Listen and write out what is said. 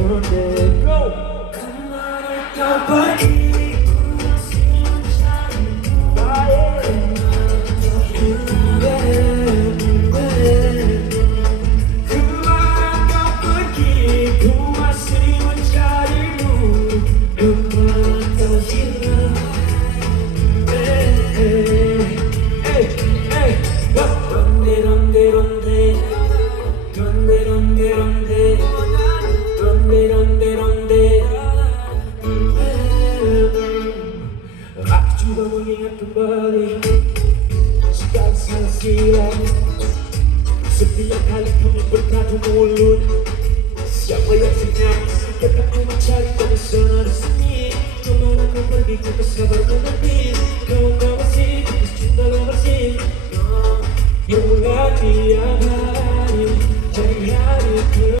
ronde. Go. Kemana kau pergi? Aku juga mengingat kembali segala salah silam. Setiap kali kami berkata mulut, siapa yang senyap? Kita ku mencari kau di sana di sini. Kemana kau pergi? Ku tak sabar menanti.